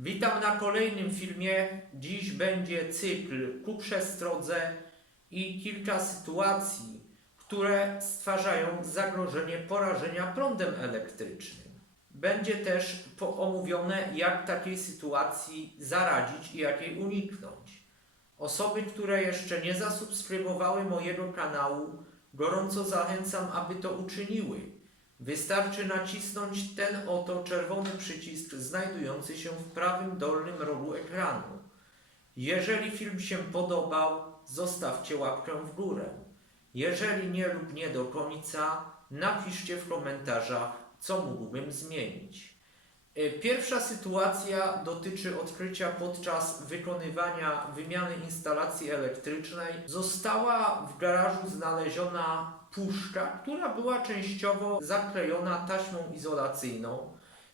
Witam na kolejnym filmie. Dziś będzie cykl ku przestrodze i kilka sytuacji, które stwarzają zagrożenie porażenia prądem elektrycznym. Będzie też omówione, jak takiej sytuacji zaradzić i jak jej uniknąć. Osoby, które jeszcze nie zasubskrybowały mojego kanału, gorąco zachęcam, aby to uczyniły. Wystarczy nacisnąć ten oto czerwony przycisk znajdujący się w prawym dolnym rogu ekranu. Jeżeli film się podobał, zostawcie łapkę w górę. Jeżeli nie lub nie do końca, napiszcie w komentarzach, co mógłbym zmienić. E, Pierwsza sytuacja dotyczy odkrycia podczas wykonywania wymiany instalacji elektrycznej. Została w garażu znaleziona puszka, która była częściowo zaklejona taśmą izolacyjną.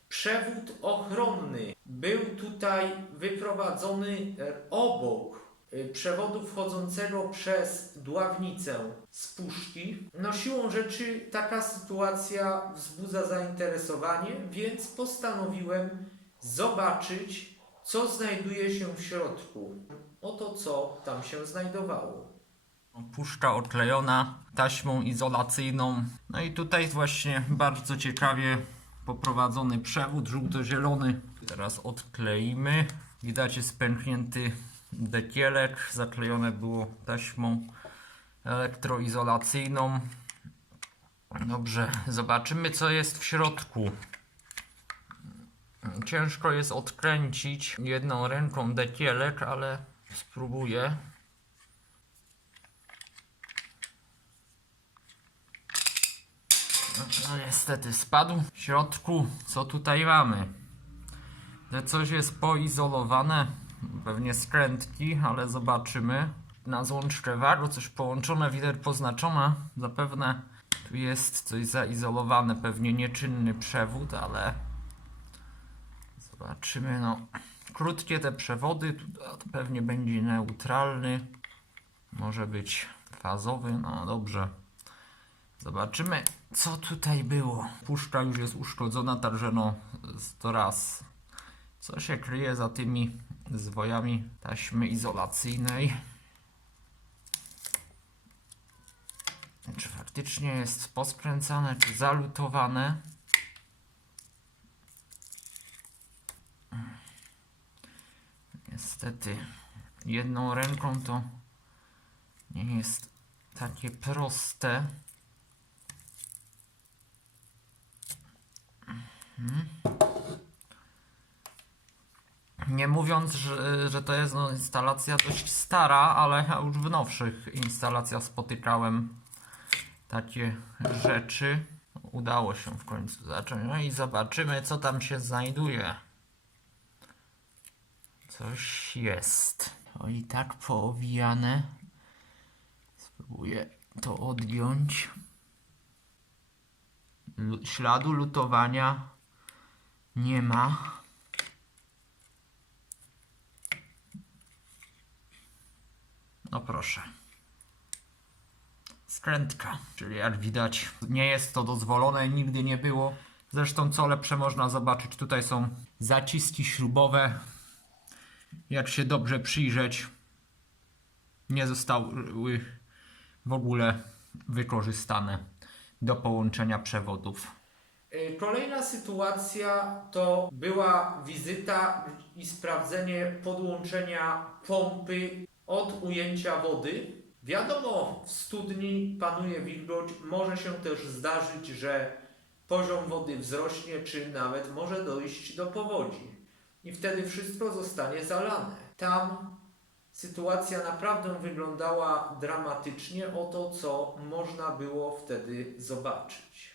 Przewód ochronny był tutaj wyprowadzony e, obok e, przewodu wchodzącego przez dławnicę z puszki. No siłą rzeczy taka sytuacja wzbudza zainteresowanie, więc postanowiłem zobaczyć, co znajduje się w środku. Oto co tam się znajdowało. Puszka odklejona taśmą izolacyjną. No i tutaj właśnie bardzo ciekawie poprowadzony przewód żółto-zielony. Teraz odkleimy. Widać jest pęknięty dekielek. Zaklejone było taśmą elektroizolacyjną. Dobrze, zobaczymy co jest w środku. Ciężko jest odkręcić jedną ręką dekielek, ale spróbuję. No niestety spadł. W środku co tutaj mamy? Że coś jest poizolowane. Pewnie skrętki, ale zobaczymy. Na złączkę waru coś połączone, widać poznaczona. Zapewne tu jest coś zaizolowane, pewnie nieczynny przewód, ale zobaczymy. No, krótkie te przewody, tu pewnie będzie neutralny. Może być fazowy, no dobrze. Zobaczymy, co tutaj było. Puszka już jest uszkodzona, także no, to raz. Co się kryje za tymi zwojami taśmy izolacyjnej? Czy faktycznie jest poskręcane, czy zalutowane? Niestety, jedną ręką to nie jest takie proste. Nie mówiąc, że, że to jest no, instalacja dość stara, ale ja już w nowszych instalacjach spotykałem takie rzeczy. Udało się w końcu zacząć. No i zobaczymy, co tam się znajduje. Coś jest. O i tak poowijane. Spróbuję to odgiąć. Lu- śladu lutowania nie ma. No proszę. Skrętka, czyli jak widać nie jest to dozwolone, nigdy nie było. Zresztą co lepsze można zobaczyć, tutaj są zaciski śrubowe. Jak się dobrze przyjrzeć, nie zostały w ogóle wykorzystane do połączenia przewodów. E, Kolejna sytuacja to była wizyta i sprawdzenie podłączenia pompy od ujęcia wody. Wiadomo, w studni panuje wilgoć, może się też zdarzyć, że poziom wody wzrośnie, czy nawet może dojść do powodzi. I wtedy wszystko zostanie zalane. Tam sytuacja naprawdę wyglądała dramatycznie, oto co można było wtedy zobaczyć.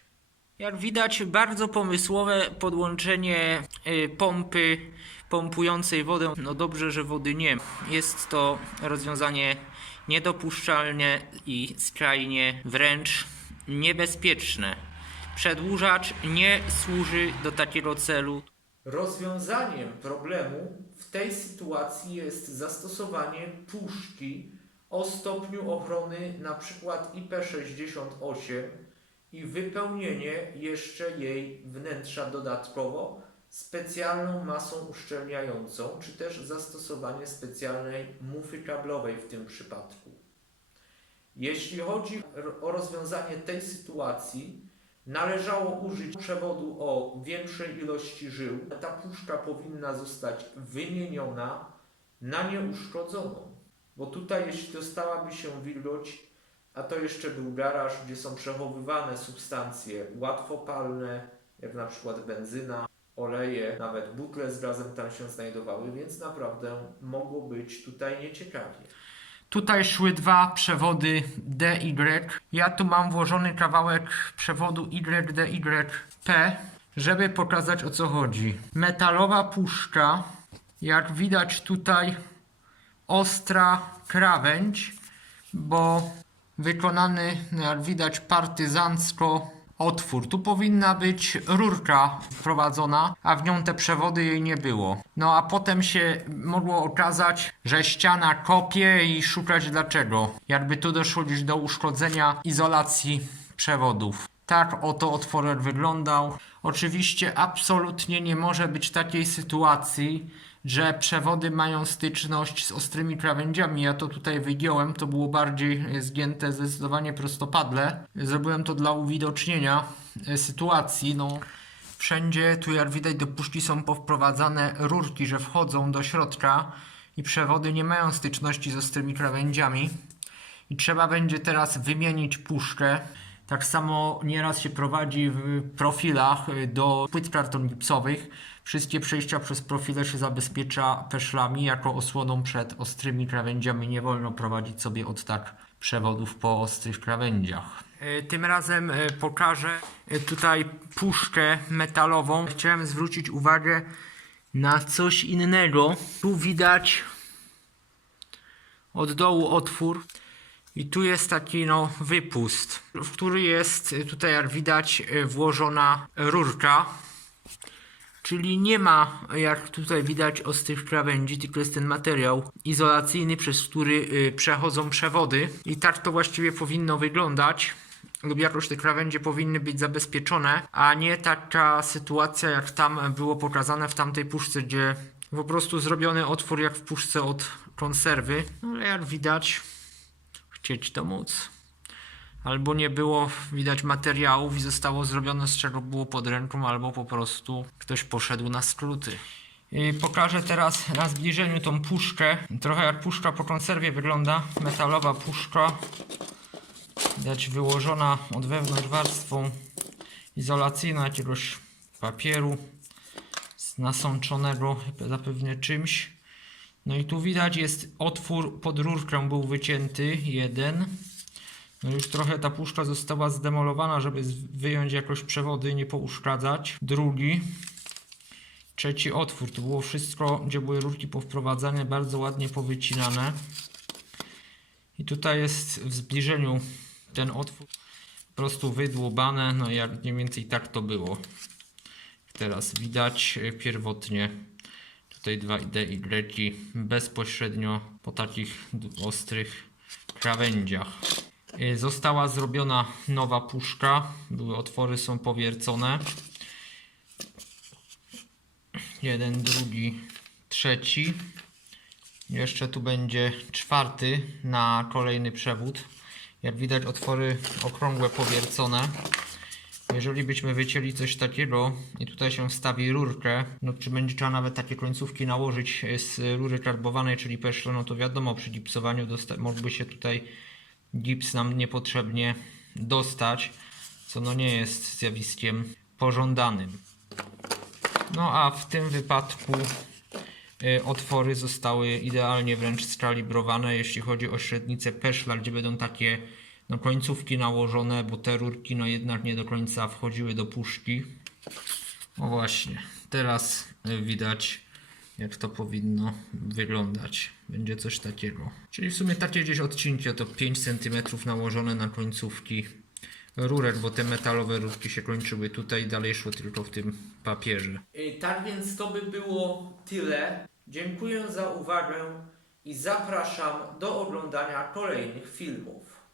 Jak widać, bardzo pomysłowe podłączenie y, pompy pompującej wodę. No dobrze, że wody nie. Jest to rozwiązanie niedopuszczalne i skrajnie wręcz niebezpieczne. Przedłużacz nie służy do takiego celu. Rozwiązaniem problemu w tej sytuacji jest zastosowanie puszki o stopniu ochrony np. IP68 i wypełnienie jeszcze jej wnętrza dodatkowo specjalną masą uszczelniającą, czy też zastosowanie specjalnej mufy kablowej w tym przypadku. Jeśli chodzi o rozwiązanie tej sytuacji, należało użyć przewodu o większej ilości żył. Ta puszka powinna zostać wymieniona na nieuszkodzoną, bo tutaj jeśli dostałaby się wilgoć, a to jeszcze był garaż, gdzie są przechowywane substancje łatwopalne, jak na przykład benzyna, oleje, nawet butle z gazem tam się znajdowały, więc naprawdę mogło być tutaj nieciekawie. Tutaj szły dwa przewody DY. Ja tu mam włożony kawałek przewodu YDYP, żeby pokazać o co chodzi. Metalowa puszka, jak widać tutaj ostra krawędź, bo wykonany, jak widać, partyzancko otwór. Tu powinna być rurka wprowadzona, a w nią te przewody jej nie było. No a potem się mogło okazać, że ściana kopie i szukać dlaczego. Jakby tu doszło do uszkodzenia izolacji przewodów. Tak oto otworek wyglądał. Oczywiście absolutnie nie może być takiej sytuacji, że przewody mają styczność z ostrymi krawędziami. Ja to tutaj wygiąłem, to było bardziej zgięte zdecydowanie prostopadle. Zrobiłem to dla uwidocznienia e, sytuacji. No, wszędzie tu jak widać do puszki są powprowadzane rurki, że wchodzą do środka i przewody nie mają styczności z ostrymi krawędziami. I trzeba będzie teraz wymienić puszkę. Tak samo nieraz się prowadzi w profilach y, do płyt karton gipsowych. Wszystkie przejścia przez profile się zabezpiecza peszlami jako osłoną przed ostrymi krawędziami. Nie wolno prowadzić sobie od tak przewodów po ostrych krawędziach. Y, Tym razem y, pokażę y, tutaj puszkę metalową. Chciałem zwrócić uwagę na coś innego. Tu widać od dołu otwór. I tu jest taki no wypust, w który jest y, tutaj jak widać y, włożona rurka. Czyli nie ma, jak tutaj widać, ostrych krawędzi, tylko jest ten materiał izolacyjny, przez który y, przechodzą przewody. I tak to właściwie powinno wyglądać. Lub jakoś te krawędzie powinny być zabezpieczone, a nie taka sytuacja, jak tam było pokazane w tamtej puszce, gdzie po prostu zrobiony otwór jak w puszce od konserwy. No ale jak widać, chcieć to móc. Albo nie było widać materiałów i zostało zrobione z czego było pod ręką, albo po prostu ktoś poszedł na skróty. I pokażę teraz na zbliżeniu tą puszkę. Trochę jak puszka po konserwie wygląda. Metalowa puszka. Widać wyłożona od wewnątrz warstwą izolacyjną jakiegoś papieru nasączonego zapewne czymś. No i tu widać jest otwór pod rurkę był wycięty, jeden. No już trochę ta puszka została zdemolowana, żeby wyjąć jakoś przewody i nie pouszkadzać. Drugi. Trzeci otwór. To było wszystko, gdzie były rurki powprowadzane, bardzo ładnie powycinane. I tutaj jest w zbliżeniu ten otwór po prostu wydłubane, no jak mniej więcej tak to było. Teraz widać y, pierwotnie tutaj dwa DY bezpośrednio po takich ostrych krawędziach. Y, Została zrobiona nowa puszka. Były otwory są powiercone. Jeden, drugi, trzeci. Jeszcze tu będzie czwarty na kolejny przewód. Jak widać otwory okrągłe powiercone. Jeżeli byśmy wycięli coś takiego i tutaj się wstawi rurkę, no czy będzie trzeba nawet takie końcówki nałożyć z rury karbowanej, czyli peszle, no to wiadomo, przy gipsowaniu mógłby się tutaj gips nam niepotrzebnie dostać, co no nie jest zjawiskiem pożądanym. No a w tym wypadku y, otwory zostały idealnie wręcz skalibrowane, jeśli chodzi o średnicę peszla, gdzie będą takie no, końcówki nałożone, bo te rurki no jednak nie do końca wchodziły do puszki. No właśnie, teraz y, widać jak to powinno wyglądać. Będzie coś takiego. Czyli w sumie takie gdzieś odcinki, to 5 cm nałożone na końcówki rurek, bo te metalowe rurki się kończyły tutaj, dalej szło tylko w tym papierze. Y, Tak więc to by było tyle. Dziękuję za uwagę i zapraszam do oglądania kolejnych filmów.